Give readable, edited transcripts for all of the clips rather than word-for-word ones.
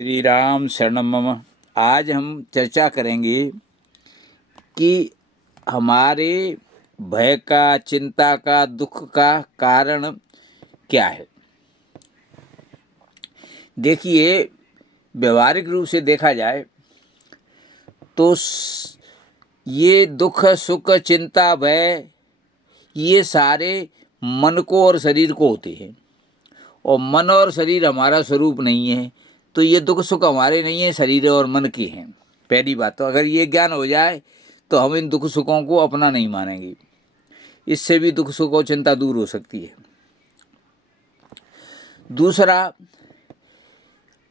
श्री राम शरणम मम। आज हम चर्चा करेंगे कि हमारे भय का, चिंता का, दुख का कारण क्या है। देखिए, व्यवहारिक रूप से देखा जाए तो ये दुख, सुख, चिंता, भय ये सारे मन को और शरीर को होते हैं, और मन और शरीर हमारा स्वरूप नहीं है, तो ये दुख सुख हमारे नहीं है, शरीर और मन के हैं। पहली बात तो अगर ये ज्ञान हो जाए तो हम इन दुख सुखों को अपना नहीं मानेंगे, इससे भी दुख सुख और चिंता दूर हो सकती है। दूसरा,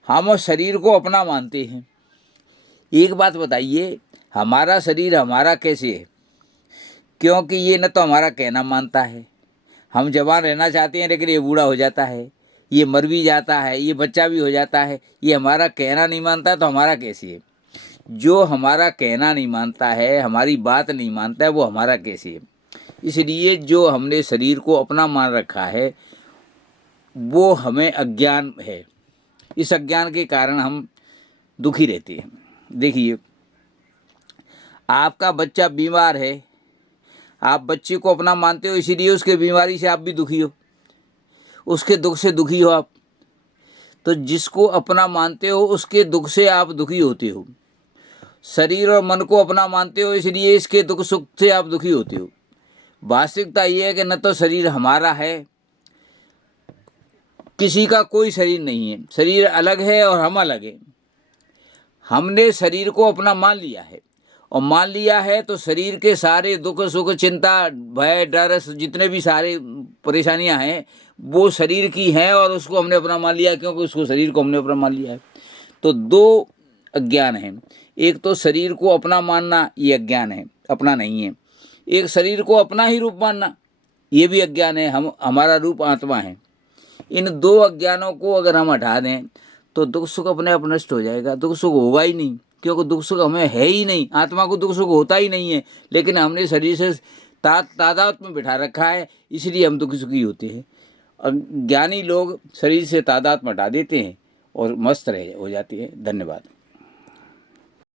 हम शरीर को अपना मानते हैं। एक बात बताइए, हमारा शरीर हमारा कैसे है? क्योंकि ये न तो हमारा कहना मानता है। हम जवान रहना चाहते हैं लेकिन ये बूढ़ा हो जाता है, ये मर भी जाता है, ये बच्चा भी हो जाता है। ये हमारा कहना नहीं मानता तो हमारा कैसे है? जो हमारा कहना नहीं मानता है, हमारी बात नहीं मानता है, वो हमारा कैसे है? इसलिए जो हमने शरीर को अपना मान रखा है वो हमें अज्ञान है। इस अज्ञान के कारण हम दुखी रहते हैं। देखिए, आपका बच्चा बीमार है, आप बच्चे को अपना मानते हो, इसीलिए उसके बीमारी से आप भी दुखी हो, उसके दुख से दुखी हो आप। तो जिसको अपना मानते हो उसके दुख से आप दुखी होते हो। शरीर और मन को अपना मानते हो, इसलिए इसके दुख सुख से आप दुखी होते हो। वास्तविकता ये है कि न तो शरीर हमारा है, किसी का कोई शरीर नहीं है, शरीर अलग है और हम अलग हैं। हमने शरीर को अपना मान लिया है, और मान लिया है तो शरीर के सारे दुख सुख, चिंता, भय, डर, जितने भी सारे परेशानियां हैं वो शरीर की हैं, और उसको हमने अपना मान लिया क्योंकि उसको शरीर को हमने अपना मान लिया है। तो दो अज्ञान हैं। एक तो शरीर को अपना मानना, ये अज्ञान है, अपना नहीं है। एक शरीर को अपना ही रूप मानना, ये भी अज्ञान है, हमारा रूप आत्मा है। इन दो अज्ञानों को अगर हम हटा दें तो दुख सुख अपने आप नष्ट हो जाएगा। दुख सुख होगा ही नहीं, क्योंकि दुख सुख हमें है ही नहीं, आत्मा को दुख सुख होता ही नहीं है। लेकिन हमने शरीर से तादात्म्य में बिठा रखा है, इसलिए हम दुखी सुखी होते हैं। ज्ञानी लोग शरीर से तादात्म्य हटा देते हैं और मस्त रह हो जाते हैं। धन्यवाद।